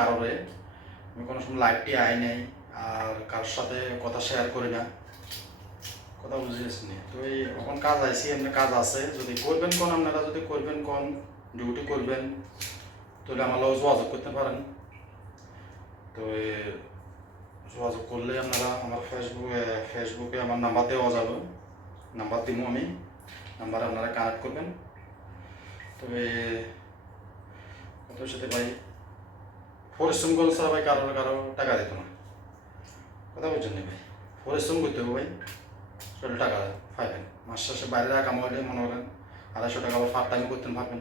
কারোরে, আমি কোনো সময় লাইভটি আই নাই, আর কারোর সাথে কথা শেয়ার করি না, কথা বুঝিয়েছি নি। তো এই এখন কাজ আইসি, এমনি কাজ আছে, যদি করবেন কোন আপনারা, যদি করবেন কোন ডিউটি করবেন তাহলে আমার লোক যোগাযোগ করতে পারেন। তো যোগাযোগ করলে আপনারা আমার ফেসবুকে আমার নাম্বার দেওয়া যাবে, নাম্বার দিব আমি, নাম্বারে আপনারা কানেক্ট করবেন। তবে ওদের সাথে ভাই পরিশ্রম করলে ছাড়া ভাই কারো টাকা দিত না, কথা বুঝছেন না ভাই, পরিশ্রম করতে হবে ভাই, সেটা টাকা পাইবেন। মাস শেষে বাইরে কাম হলে মনে করেন 250 টাকা আবার পার্ট টাইম করতে পারবেন।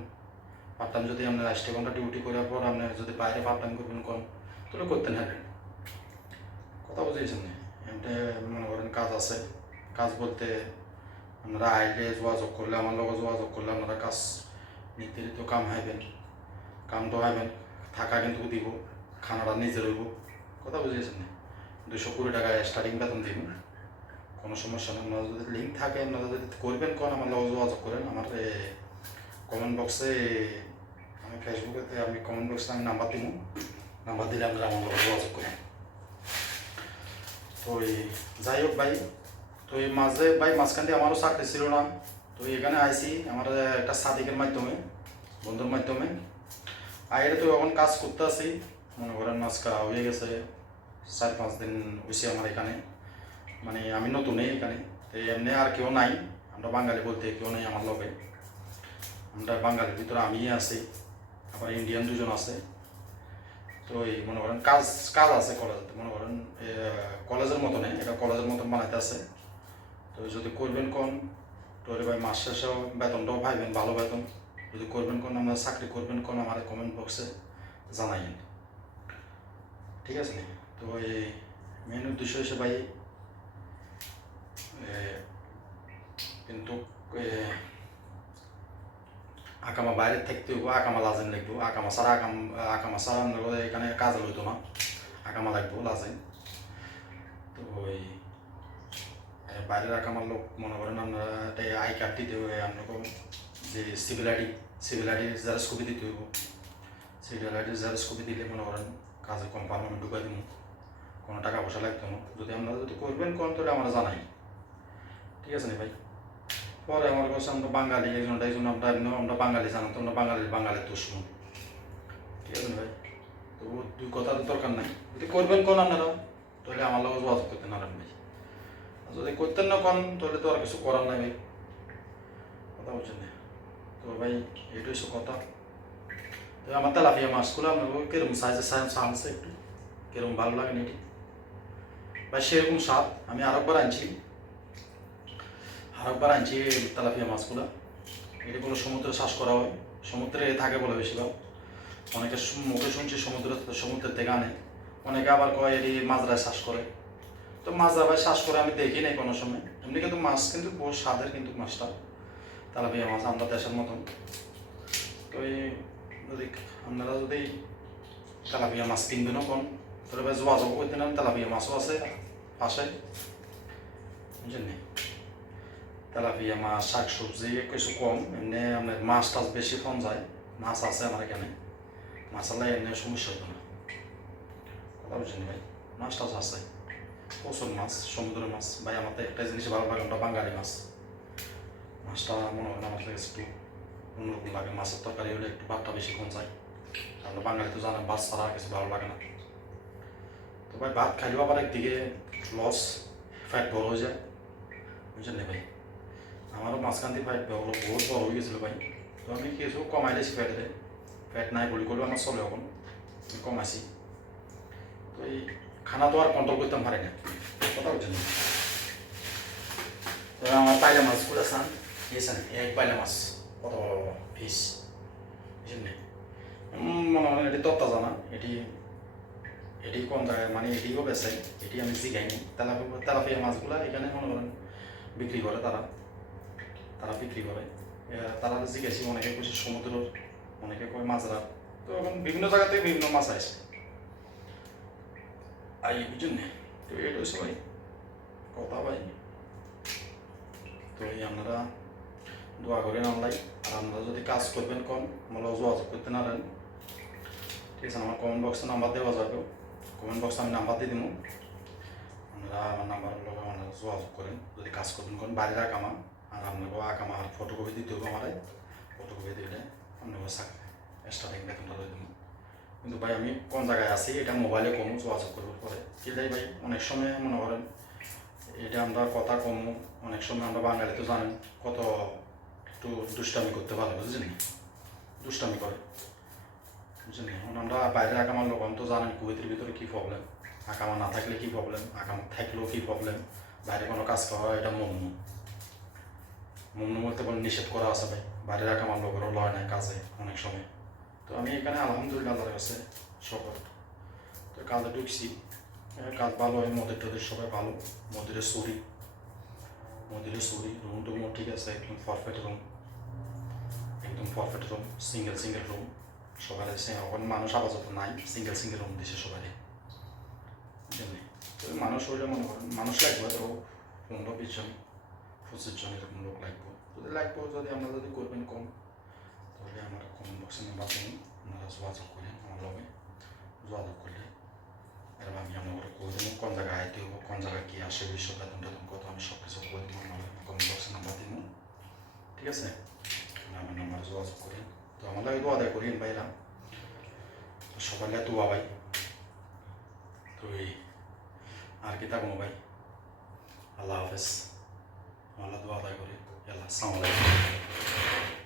পার্ট টাইম যদি আপনার 80 ঘন্টা ডিউটি করার পর আপনি যদি বাইরে পার্ট টাইম করবেন কম, তাহলে করতে পারবেন, কথা বুঝিয়েছেন না। এমনি মনে করেন কাজ আছে, কাজ বলতে আপনারা আইলে যোগাযোগ করলে, আমার লোক যোগাযোগ করলে আপনারা কাজ নির্ধারিত কাম হাইবেন, কাম তো হাইবেন, থাকা কিন্তু দিব, খানাটা নিজের হইব, কথা বুঝিয়েছেন না। 220 টাকা স্টার্টিং বেতন দিব, কোনো সমস্যা নেই। আপনারা যদি লিঙ্ক থাকে আপনারা যদি করবেন কোন, আমার লোক যোগাযোগ করেন। আমার কমেন্ট বক্সে, আমি ফেসবুকে আমি কমেন্ট বক্সে আমি নাম্বার দিব, নাম্বার দিলে আপনারা আমার লোক যোগাযোগ করেন। তো যাই হোক ভাই, তো এই মাঝে ভাই মাঝখান দিয়ে আমারও চাকরি ছিল না, তো এখানে আইসি আমার একটা সাদিকের মাধ্যমে, বন্ধুর মাধ্যমে আইরে। তো এখন কাজ করতে আছি, মনে করেন মাঝকা হয়ে গেছে 4-5 দিন হয়েছে আমার এখানে, মানে আমি নতুনই এখানে। তো এমনি আর কেউ নাই, আমরা বাঙালি বলতে কেউ নেই আমার লগে, আমরা বাঙালির ভিতরে আমিই আছি, আবার ইন্ডিয়ান 2জন আছে। তো এই মনে করেন কাজ কাজ আছে কলেজে, মনে করেন কলেজের মতো নেই, এটা কলেজের মতন বানাইতে আছে। তো যদি করবেন কোন, তো ভাই মাস শেষেও বেতনটাও পাইবেন, ভালো বেতন। যদি করবেন কোন, আমরা চাকরি করবেন কোন, আমার কমেন্ট বক্সে জানাইন, ঠিক আছে নি। তো এই মেন উদ্দেশ্য হচ্ছে ভাই, কিন্তু আকামা বাইরে থাকতে হইব, আকামা লাজেন লাগবো, আকামা ছাড়া আকামা ছাড়া এখানে কাজ হইতো না, আকামা লাগবো লাজেন। তো ওই বাইরের আকামার লোক মনে করেন আপনারা আই কার্ড দিতে হবে, আপনাকে যে সিভিল আইডি জেরক্স কপি দিতে হইব, সিভিল আইডি জেরক্স কপি দিলে মনে করেন কাজে কোম্পানি আমি ঢুকাই দিব, কোনো টাকা পয়সা লাগতো না। যদি আপনারা যদি করবেন কোন, তাহলে আমরা জানাই, ঠিক আছে নি ভাই। পরে আমার কাছে আমরা বাঙালি একজন আমরা বাঙালি জানান, তো আমরা বাঙালির দুশ্মন, ঠিক আছে ভাই। তো দুই কথা তো দরকার নাই, যদি করবেন কোন আপনারা, তাহলে আমার লোক যোগাযোগ করতে নারেন ভাই। যদি করতেন না কোন, তাহলে তো আর কিছু করার নাই ভাই, কথা বলছেন না। তো ভাই এইটাই সব কথা। তো আমার তেলাপিয়া মাছগুলো আপনাকে কিরকম সাইজের সামছে, একটু কিরকম ভালো লাগে এটি ভাই, সেরকম স্বাদ। আমি আরেকবার আনছি তেলাপিয়া মাছগুলো, এগুলো সমুদ্রে চাষ করা হয়, সমুদ্রে থাকে বলে বেশিরভাগ। অনেকে মুখে শুনছি সমুদ্রের থেকে আনে, অনেকে আবার কয় এটি মাজরায় চাষ করে। তো মাজরা ভাই চাষ করে আমি দেখি নাই কোনো সময়, এমনি কিন্তু মাছ কিন্তু বহু স্বাদের, কিন্তু মাছটা তেলাপিয়া মাছ আমরা দেশের মতন। তো এই যদি আপনারা যদি তেলাপিয়া মাছ কিনবেনও কোন, তাহলে ভাই যোগাযোগ করতে নেন, তেলাপিয়া মাছও আছে পাশে, বুঝলেন নি। তেলাপিয়া মাছ, শাক সবজি কিছু কম, এমনি আপনার মাছ টাছ বেশি কম যায়, মাছ আছে আমার এখানে, মাছ আল্লাহ এমনি সমস্যা হতো না, কথা বুঝছেন ভাই। মাছ টাছ আছে প্রচুর মাছ, সমুদ্রের মাছ ভাই। আমার তো একটা জিনিস ভালো লাগে, ওটা বাঙালি মাছ, মাছটা মনে হয় আমার কাছে একটু অন্যরকম লাগে, মাছের তরকারি হলে একটু ভাতটা বেশি কম যায়। আমরা বাঙালি তো জানেন ভাত ছাড়া কিছু ভালো লাগে না। তো ভাই ভাত খাইলেও আবার একদিকে লস, ফ্যাট বড় হয়ে যায়, বুঝছেন না ভাই। আমারও মাঝখান দিয়ে ফ্যাট বহুত বড় হয়ে গেছিলো ভাই। তো আমি কিছু কমাই দিয়েছি ফ্যাট নাই বলি করলেও আমার চলে, এখন আমি কমাইছি। তো এই খানা তো আর কন্ট্রোল করতে পারি না, কথা বুঝছেন। তো আমার পাইলা মাছগুলো চান খেয়েছেন, এক পাইলা মাছ কত বড় বড় পিস, বুঝলেন না। মনে হয় এটি তত্তা জানা, এটি কোন জায়গায় মানে এটিও বেছে, এটি আমি জিগাইনি। তেলাপিয়া মাছগুলা এখানে মনে করেন বিক্রি করে, তারা বিক্রি করে, তারা জিজ্ঞাসি অনেকে কইছে সমুদ্রের, অনেকে কয় মাজরা। তো এখন বিভিন্ন জায়গা থেকে বিভিন্ন মাছ আসে বুঝছেন না। তো এটা সবাই কথা ভাই। তো এই আপনারা দোয়া করেন অনলাইন, আর আপনারা যদি কাজ করবেন কোন, আমরা যোগাযোগ করতে না পারেন, ঠিক আছে, আমার কমেন্ট বক্সে নাম্বার দেওয়া যাবে, কমেন্ট বক্সে আমি নাম্বার দিয়ে দিব, আপনারা আমার নাম্বারের লোক আপনারা যোগাযোগ করেন যদি কাজ করবেন করেন বাইরের আকামা, আর আপনাকে আকামা আর ফটোকপি দিতে হবে আমার, ফটোকপি দিলে আপনাকে স্টার্টিং বেতনটা দিয়ে দেবো। কিন্তু ভাই আমি কোন জায়গায় আছি এটা মোবাইলে কমু যোগাযোগ করবার পরে এটাই ভাই অনেক সময় মনে করেন এটা আমরা কথা কমু, অনেক সময় আমরা বাঙালি তো জানেন কত একটু দুষ্টামি করতে পারে, বুঝলেন, দুষ্টামি করে, বুঝলেন। এখন আমরা বাইরে আকামার লোক আমি তো জানেন কুয়েতের ভিতরে কী প্রবলেম, আকামা না থাকলে কী প্রবলেম, আকামা থাকলেও কী প্রবলেম, বাইরে কোনো কাজ করা এটা মমনু মমনু বলতে কোনো নিষেধ করা আছে ভাই, বাইরের আকামার লোকেরও লয় নাই কাজে অনেক সময়। তো আমি এখানে আলহামদুলিল্লাহ আল্লাহর কাছে সকল তো কাজে ঢুকছি, কাজ ভালো হয়, মদের টদের সবাই ভালো, মদিরের রুম টুমও ঠিক আছে, একদম পারফেক্ট রুম, একদম পারফেক্ট রুম, সিঙ্গেল রুম, সবাই ওখানে মানুষ আপাতত নাই, সিঙ্গেল রুম দিছে সবাই, বুঝলেন। তো মানুষ হইলে মনে করেন মানুষ লাগবে তো 15-20 জন 25 জন এরকম লোক লাগবে, যদি আমরা যদি করবেন কম তাহলে আমার কমেন্ট বক্সে নাম্বার দিন, আপনারা যোগাযোগ করেন আমার লগে, যোগাযোগ করলে এবার আমি আপনার করে দেবো কোন জায়গায় আইতে হবো, কোন জায়গায় কী আসে, বিশ্ব বেতন টেতন কত, আমি সব কিছু করে দেবো, আমার কমেন্ট বক্সে নাম্বার দিব, ঠিক আছে, আমার নাম্বার যোগাযোগ করেন। তো আমার লাগে তো আদায় করেন ভাইরা, সকালে তো ভাই, তো এই আর কি থাকবো ভাই, আল্লাহ হাফেজ, আল্লাহ তো আদায় করি, আল্লাহ আসসালামু আলাইকুম।